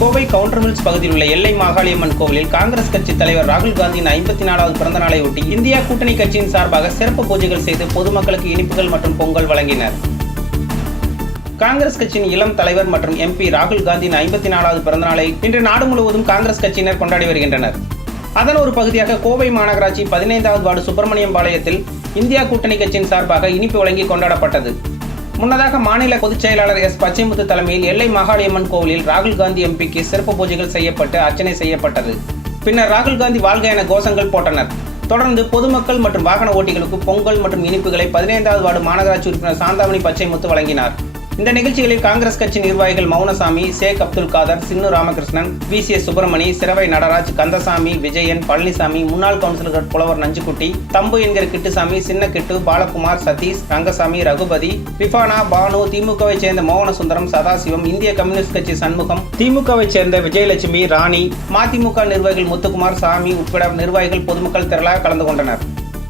Kovai counter mills பகுதியில் உள்ள எல்லை மாகாளியம்மன் கோவிலில் காங்கிரஸ் கட்சி தலைவர் ராகுல் காந்தியின் ஐம்பத்தி நாலாவது பிறந்த நாளை ஒட்டி இந்தியா கூட்டணி கட்சியின் சார்பாக சிறப்பு பூஜைகள் செய்து பொதுமக்களுக்கு இனிப்புகள் மற்றும் பொங்கல் வழங்கினர். காங்கிரஸ் கட்சியின் இளம் தலைவர் மற்றும் எம்பி ராகுல் காந்தியின் ஐம்பத்தி நாலாவது பிறந்த நாளை இன்று நாடு முழுவதும் காங்கிரஸ் கட்சியினர் கொண்டாடி வருகின்றனர். அதன் ஒரு பகுதியாக கோவை மாநகராட்சி பதினைந்தாவது வார்டு சுப்பிரமணியம் பாளையத்தில் இந்தியா கூட்டணி கட்சியின் சார்பாக இனிப்பு வழங்கி கொண்டாடப்பட்டது. முன்னதாக மாநில பொதுச் செயலாளர் எஸ் பச்சைமுத்து தலைமையில் எல்லை மகாளியம்மன் கோவிலில் ராகுல் காந்தி எம்பிக்கு சிறப்பு பூஜைகள் செய்யப்பட்டு அர்ச்சனை செய்யப்பட்டது. பின்னர் ராகுல் காந்தி வாழ்க என கோஷங்கள் போட்டனர். தொடர்ந்து பொதுமக்கள் மற்றும் வாகன ஓட்டிகளுக்கு பொங்கல் மற்றும் இனிப்புகளை பதினைந்தாவது வார்டு மாநகராட்சி உறுப்பினர் சாந்தாமணி பச்சைமுத்து வழங்கினார். இந்த நிகழ்ச்சிகளில் காங்கிரஸ் கட்சி நிர்வாகிகள் Mounasamy Sheikh Abdul Khader Chinnu Ramakrishnan V C S Subramani Siravai Nataraj Kandasamy Vijayan Palanisamy முன்னாள் கவுன்சிலர்கள் புலவர் நஞ்சுக்குட்டி தம்பு என்கிற கிட்டுசாமி சின்ன கிட்டு பாலகுமார் சதீஷ் ரங்கசாமி ரகுபதி பிஃபானா பானு திமுகவை சேர்ந்த மோகனசுந்தரம் சதாசிவம் இந்திய கம்யூனிஸ்ட் கட்சி சண்முகம் திமுகவை சேர்ந்த விஜயலட்சுமி ராணி மதிமுக நிர்வாகிகள் முத்துக்குமார் சாமி உட்பட நிர்வாகிகள் பொதுமக்கள் திரளாக கலந்து கொண்டனர்.